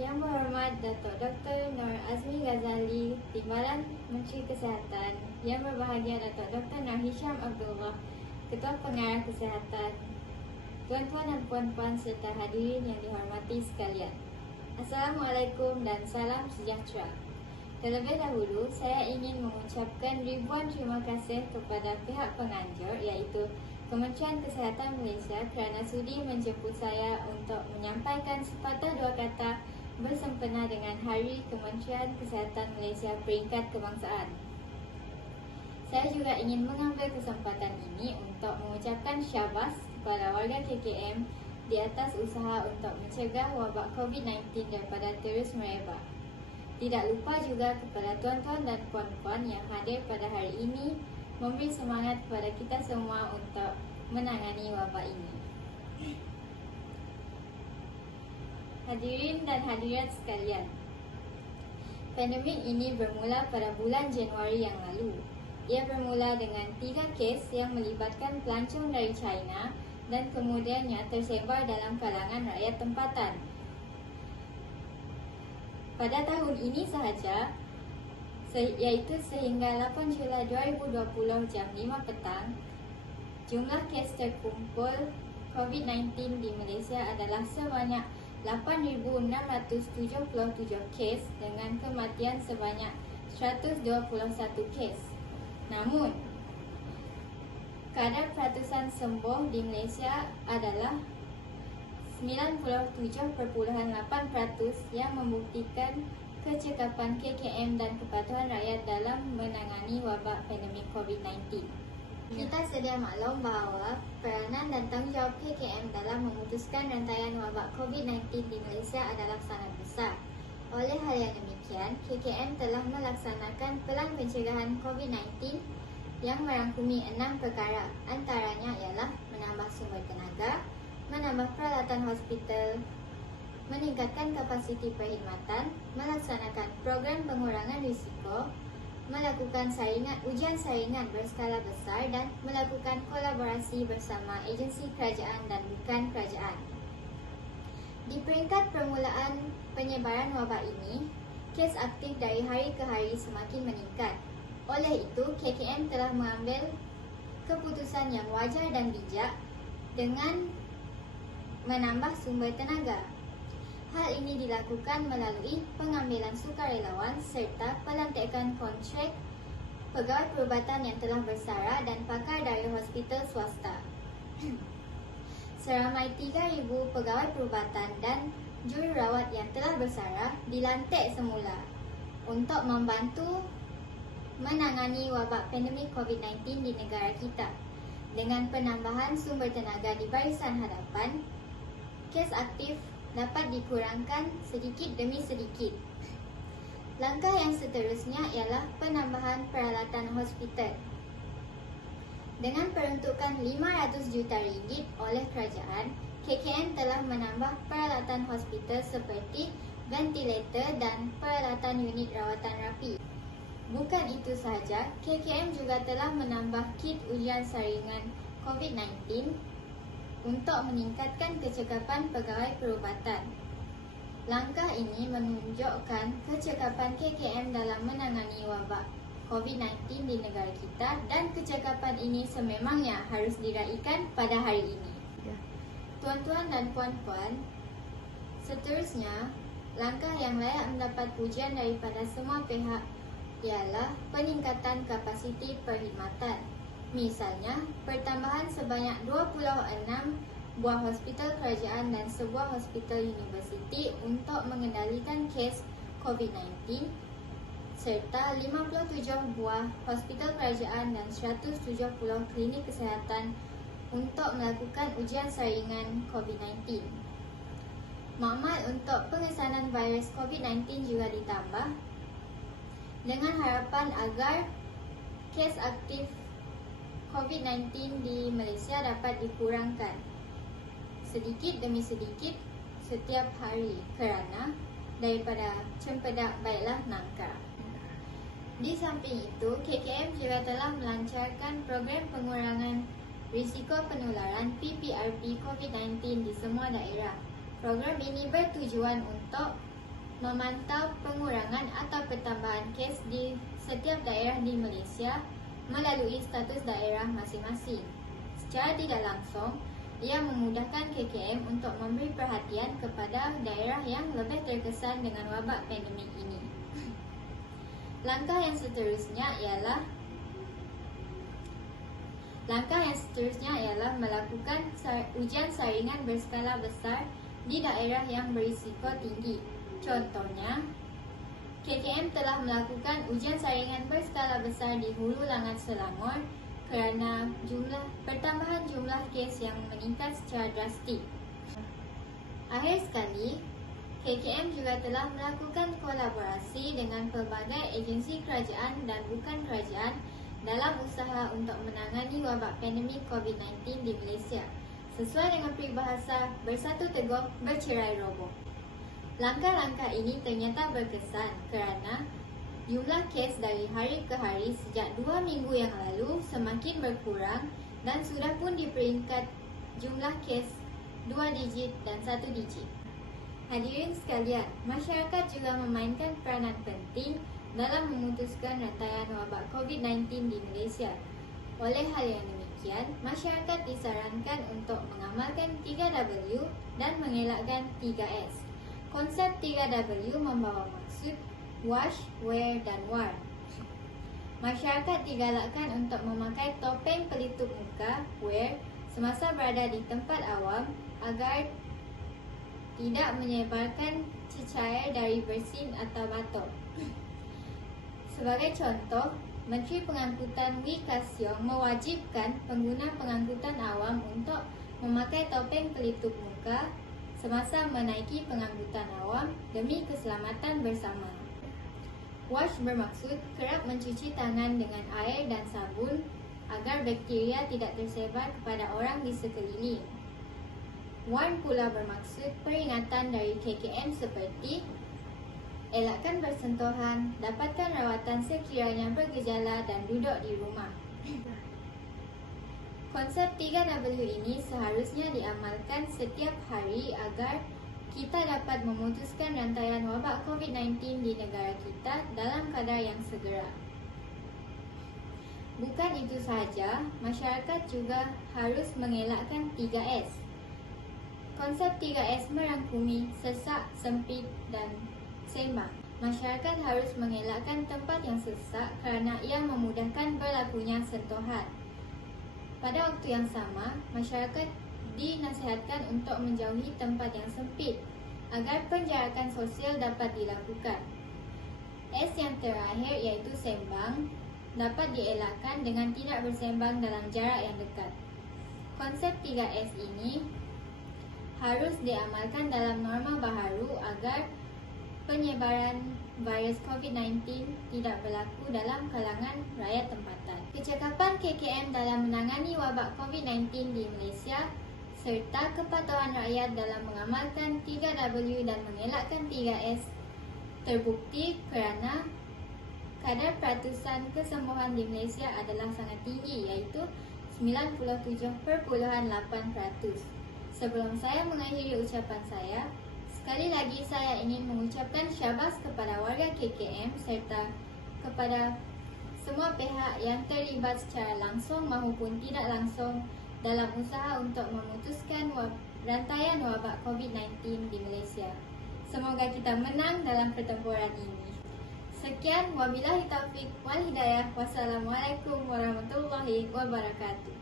Yang Berhormat Datuk Dr. Nur Azmi Ghazali, Timbalan Menteri Kesihatan. Yang berbahagia Datuk Dr. Nur Hisham Abdullah, Ketua Pengarah Kesihatan. Tuan-tuan dan puan-puan serta hadirin yang dihormati sekalian. Assalamualaikum dan salam sejahtera. Terlebih dahulu, saya ingin mengucapkan ribuan terima kasih kepada pihak penganjur iaitu Kementerian Kesihatan Malaysia kerana sudi menjemput saya untuk menyampaikan sepatah dua kata bersempena dengan Hari Kementerian Kesihatan Malaysia Peringkat Kebangsaan. Saya juga ingin mengambil kesempatan ini untuk mengucapkan syabas kepada warga KKM di atas usaha untuk mencegah wabak COVID-19 daripada terus merebak. Tidak lupa juga kepada tuan-tuan dan puan-puan yang hadir pada hari ini memberi semangat kepada kita semua untuk menangani wabak ini. Hadirin dan hadirat sekalian, pandemik ini bermula pada bulan Januari yang lalu. Ia bermula dengan 3 kes yang melibatkan pelancong dari China dan kemudiannya tersebar dalam kalangan rakyat tempatan. Pada tahun ini sahaja, iaitu sehingga 8 Julai 2020 jam 5 petang, jumlah kes terkumpul COVID-19 di Malaysia adalah sebanyak 8,677 kes dengan kematian sebanyak 121 kes. Namun, kadar peratusan sembuh di Malaysia adalah 97.8% yang membuktikan kecekapan KKM dan kepatuhan rakyat dalam menangani wabak pandemik COVID-19. Kita sedia maklum bahawa peranan dan tanggungjawab KKM dalam memutuskan rantaian wabak COVID-19 di Malaysia adalah sangat besar. Oleh hal yang demikian, KKM telah melaksanakan pelan pencegahan COVID-19 yang merangkumi 6 perkara. Antaranya ialah menambah sumber tenaga, menambah peralatan hospital, meningkatkan kapasiti perkhidmatan, melaksanakan program pengurangan risiko, melakukan ujian saringan berskala besar dan melakukan kolaborasi bersama agensi kerajaan dan bukan kerajaan. Di peringkat permulaan penyebaran wabak ini, kes aktif dari hari ke hari semakin meningkat. Oleh itu, KKM telah mengambil keputusan yang wajar dan bijak dengan menambah sumber tenaga. Hal ini dilakukan melalui pengambilan sukarelawan serta pelantikan kontrak pegawai perubatan yang telah bersara dan pakar dari hospital swasta. Seramai 3,000 pegawai perubatan dan jururawat yang telah bersara dilantik semula untuk membantu menangani wabak pandemik COVID-19 di negara kita. Dengan penambahan sumber tenaga di barisan hadapan, kes aktif dapat dikurangkan sedikit demi sedikit. Langkah yang seterusnya ialah penambahan peralatan hospital. Dengan peruntukan 500 juta ringgit oleh kerajaan, KKM telah menambah peralatan hospital seperti ventilator dan peralatan unit rawatan rapi. Bukan itu sahaja, KKM juga telah menambah kit ujian saringan COVID-19 untuk meningkatkan kecekapan pegawai perubatan. Langkah ini menunjukkan kecekapan KKM dalam menangani wabak COVID-19 di negara kita dan kecekapan ini sememangnya harus diraikan pada hari ini. Tuan-tuan dan puan-puan, seterusnya, langkah yang layak mendapat pujian daripada semua pihak ialah peningkatan kapasiti perkhidmatan. Misalnya, pertambahan sebanyak 26 buah hospital kerajaan dan sebuah hospital universiti untuk mengendalikan kes COVID-19 serta 57 buah hospital kerajaan dan 170 klinik kesihatan untuk melakukan ujian saringan COVID-19. Makmal untuk pengesanan virus COVID-19 juga ditambah dengan harapan agar kes aktif COVID-19 di Malaysia dapat dikurangkan sedikit demi sedikit setiap hari kerana daripada cempedak baiklah nangka. Di samping itu, KKM juga telah melancarkan program pengurangan risiko penularan PPRP COVID-19 di semua daerah. Program ini bertujuan untuk memantau pengurangan atau pertambahan kes di setiap daerah di Malaysia melalui status daerah masing-masing. Secara tidak langsung, ia memudahkan KKM untuk memberi perhatian kepada daerah yang lebih terkesan dengan wabak pandemik ini. Langkah yang seterusnya ialah melakukan ujian saringan berskala besar di daerah yang berisiko tinggi. Contohnya, KKM telah melakukan ujian saringan berskala besar di Hulu Langat Selangor kerana pertambahan jumlah kes yang meningkat secara drastik. Akhir sekali, KKM juga telah melakukan kolaborasi dengan pelbagai agensi kerajaan dan bukan kerajaan dalam usaha untuk menangani wabak pandemik COVID-19 di Malaysia. Sesuai dengan peribahasa, bersatu teguh, bercerai roboh. Langkah-langkah ini ternyata berkesan kerana jumlah kes dari hari ke hari sejak 2 minggu yang lalu semakin berkurang dan sudah pun di peringkat jumlah kes 2 digit dan 1 digit. Hadirin sekalian, masyarakat juga memainkan peranan penting dalam memutuskan rantaian wabak COVID-19 di Malaysia. Oleh hal yang demikian, masyarakat disarankan untuk mengamalkan 3W dan mengelakkan 3S. Konsep 3W membawa maksud wash, wear dan war. Masyarakat digalakkan untuk memakai topeng pelitup muka, wear, semasa berada di tempat awam agar tidak menyebarkan cecair dari bersin atau batuk. Sebagai contoh, Menteri Pengangkutan Wee Ka Siong mewajibkan pengguna pengangkutan awam untuk memakai topeng pelitup muka semasa menaiki pengangkutan awam demi keselamatan bersama. Wash bermaksud kerap mencuci tangan dengan air dan sabun agar bakteria tidak tersebar kepada orang di sekeliling. Warn pula bermaksud peringatan dari KKM seperti elakkan bersentuhan, dapatkan rawatan sekiranya bergejala dan duduk di rumah. Konsep 3W ini seharusnya diamalkan setiap hari agar kita dapat memutuskan rantaian wabak COVID-19 di negara kita dalam kadar yang segera. Bukan itu sahaja, masyarakat juga harus mengelakkan 3S. Konsep 3S merangkumi sesak, sempit dan sembang. Masyarakat harus mengelakkan tempat yang sesak kerana ia memudahkan berlakunya sentuhan. Pada waktu yang sama, masyarakat dinasihatkan untuk menjauhi tempat yang sempit agar penjarakan sosial dapat dilakukan. S yang terakhir iaitu sembang dapat dielakkan dengan tidak bersembang dalam jarak yang dekat. Konsep 3S ini harus diamalkan dalam norma baharu agar penyebaran virus COVID-19 tidak berlaku dalam kalangan rakyat tempatan. Kecakapan KKM dalam menangani wabak COVID-19 di Malaysia serta kepatuhan rakyat dalam mengamalkan 3W dan mengelakkan 3S terbukti kerana kadar peratusan kesembuhan di Malaysia adalah sangat tinggi iaitu 97.8%. Sebelum saya mengakhiri ucapan saya, sekali lagi saya ingin mengucapkan syabas kepada warga KKM serta kepada semua pihak yang terlibat secara langsung maupun tidak langsung dalam usaha untuk memutuskan rantaian wabak COVID-19 di Malaysia. Semoga kita menang dalam pertempuran ini. Sekian, wabillahi taufiq wal hidayah. Wassalamualaikum warahmatullahi wabarakatuh.